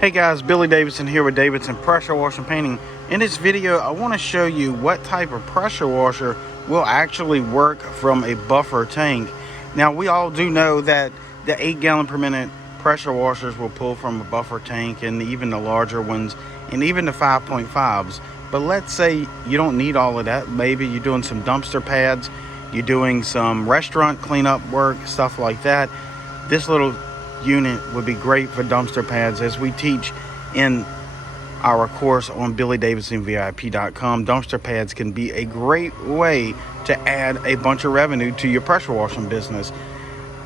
Hey guys, Billy Davidson here with Davidson Pressure Washing Painting. In this video, I want to show you what type of pressure washer will actually work from a buffer tank. Now, we all do know that the 8 gallon per minute pressure washers will pull from a buffer tank, and even the larger ones, and even the 5.5s. But let's say you don't need all of that. Maybe you're doing some dumpster pads, you're doing some restaurant cleanup work, stuff like that. This little unit would be great for dumpster pads, as we teach in our course on BillyDavidsonVIP.com. Dumpster pads can be a great way to add a bunch of revenue to your pressure washing business.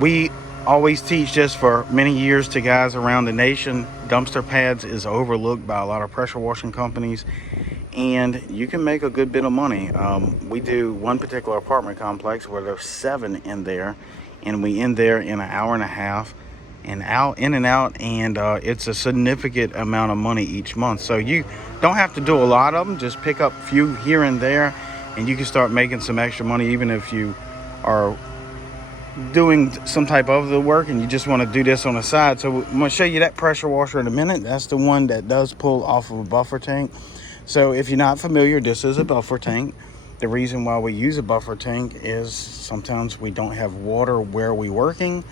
We always teach this for many years to guys around the nation. Dumpster pads is overlooked by a lot of pressure washing companies, and you can make a good bit of money. We do one particular apartment complex where there's 7 in there, and we in there in an hour and a half, and in and out, and it's a significant amount of money each month. So you don't have to do a lot of them, just pick up a few here and there, and you can start making some extra money, even if you are doing some type of the work and you just want to do this on the side. So I'm going to show you that pressure washer in a minute. That's the one that does pull off of a buffer tank. So if you're not familiar, this is a buffer tank. The reason why we use a buffer tank is sometimes we don't have water where we're working,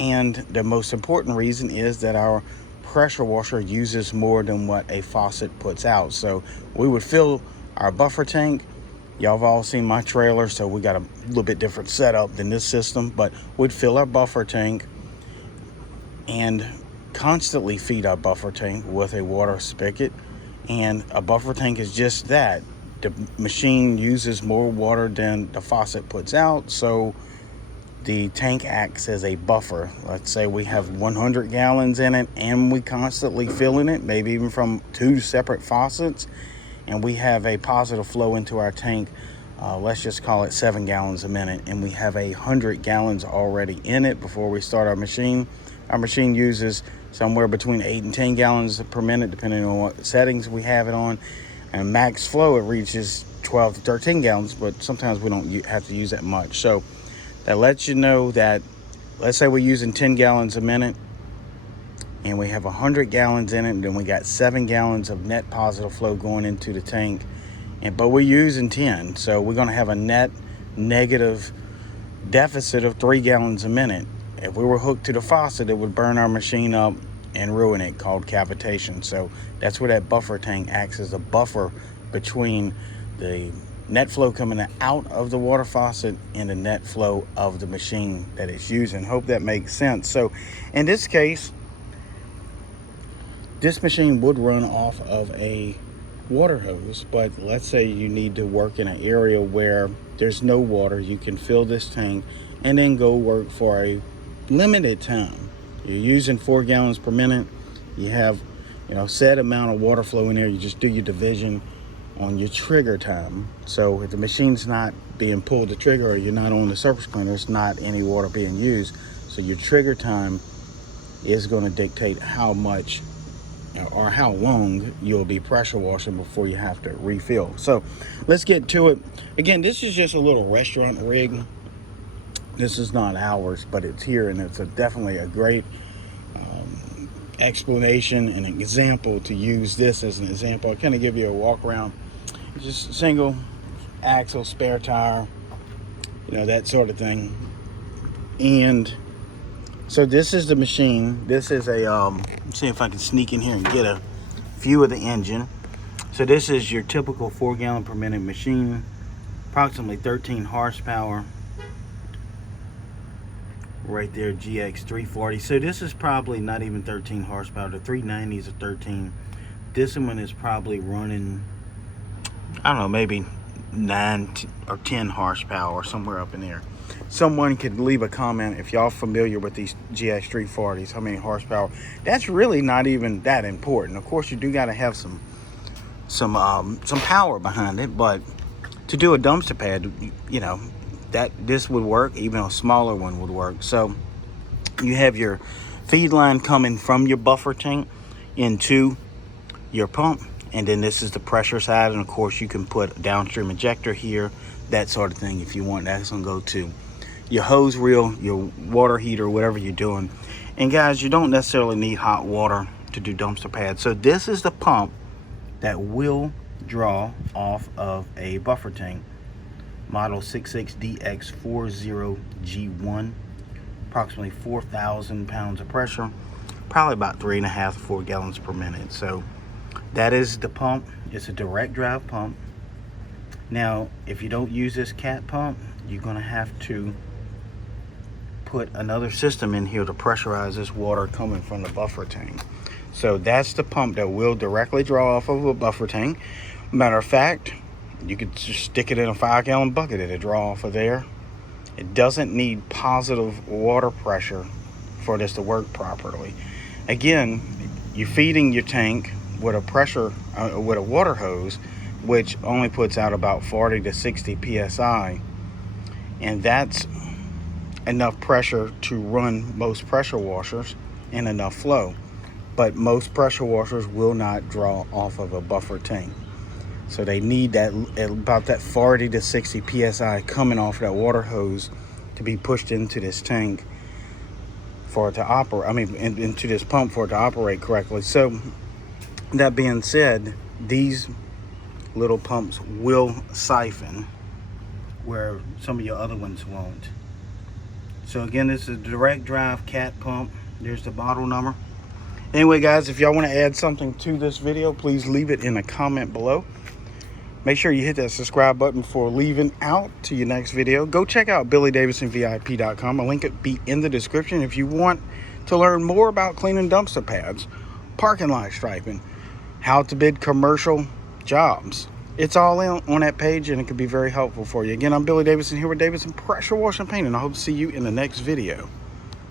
and the most important reason is that our pressure washer uses more than what a faucet puts out. So we would fill our buffer tank. Y'all have all seen my trailer, so we got a little bit different setup than this system, but we'd fill our buffer tank and constantly feed our buffer tank with a water spigot. And a buffer tank is just that. The machine uses more water than the faucet puts out, so the tank acts as a buffer. Let's say we have 100 gallons in it and we constantly filling it, maybe even from 2 separate faucets, and we have a positive flow into our tank. Let's just call it 7 gallons a minute, and we have 100 gallons already in it before we start our machine. Our machine uses somewhere between 8 and 10 gallons per minute, depending on what settings we have it on. And max flow, it reaches 12 to 13 gallons, but sometimes we don't have to use that much. So that lets you know that, let's say we're using 10 gallons a minute and we have 100 gallons in it, and then we got 7 gallons of net positive flow going into the tank, but we're using 10, so we're going to have a net negative deficit of 3 gallons a minute. If we were hooked to the faucet, it would burn our machine up and ruin it, called cavitation. So that's where that buffer tank acts as a buffer between the net flow coming out of the water faucet and the net flow of the machine that it's using. Hope that makes sense. So in this case, this machine would run off of a water hose, but let's say you need to work in an area where there's no water. You can fill this tank and then go work for a limited time. You're using 4 gallons per minute. You have, set amount of water flow in there. You just do your division on your trigger time. So if the machine's not being pulled the trigger, or you're not on the surface cleaner, it's not any water being used. So your trigger time is going to dictate how much or how long you'll be pressure washing before you have to refill. So let's get to it. Again, this is just a little restaurant rig. This is not ours, but it's here, and it's definitely a great explanation and example to use this as an example. I'll kind of give you a walk around. Just single axle, spare tire, that sort of thing. And so this is the machine. This is a let's see if I can sneak in here and get a view of the engine. So this is your typical 4 gallon per minute machine, approximately 13 horsepower. Right there, GX 340. So this is probably not even 13 horsepower. The 390s are 13. This one is probably running, I don't know, maybe 9 or 10 horsepower, or somewhere up in there. Someone could leave a comment if y'all familiar with these GX 340s, how many horsepower. That's really not even that important. Of course, you do got to have some power behind it, but to do a dumpster pad, that this would work. Even a smaller one would work. So you have your feed line coming from your buffer tank into your pump, and then this is the pressure side, and of course you can put a downstream injector here, that sort of thing. If you want, that's gonna go to your hose reel, your water heater, whatever you're doing. And guys, you don't necessarily need hot water to to do dumpster pads. So this is the pump that will draw off of a buffer tank. Model 66DX40G1. Approximately 4,000 pounds of pressure. Probably about 3.5 to 4 gallons per minute. So that is the pump. It's a direct drive pump. Now, if you don't use this cat pump, you're going to have to put another system in here to pressurize this water coming from the buffer tank. So that's the pump that will directly draw off of a buffer tank. Matter of fact, you could just stick it in a 5-gallon bucket and it'll draw off of there. It doesn't need positive water pressure for this to work properly. Again, you're feeding your tank with a pressure, with a water hose, which only puts out about 40 to 60 psi, and that's enough pressure to run most pressure washers and enough flow. But most pressure washers will not draw off of a buffer tank, so they need that about that 40 to 60 psi coming off that water hose to be pushed into this tank for it to operate. I mean, into this pump for it to operate correctly. So that being said, these little pumps will siphon where some of your other ones won't. So again, this is a direct drive cat pump. There's the model number. Anyway, guys, if y'all want to add something to this video, please leave it in a comment below. Make sure you hit that subscribe button before leaving out to your next video. Go check out BillyDavidsonVIP.com. A link will be in the description if you want to learn more about cleaning dumpster pads, parking lot striping, how to bid commercial jobs. It's all on that page, and it can be very helpful for you. Again, I'm Billy Davidson here with Davidson Pressure Washing and Painting. I hope to see you in the next video.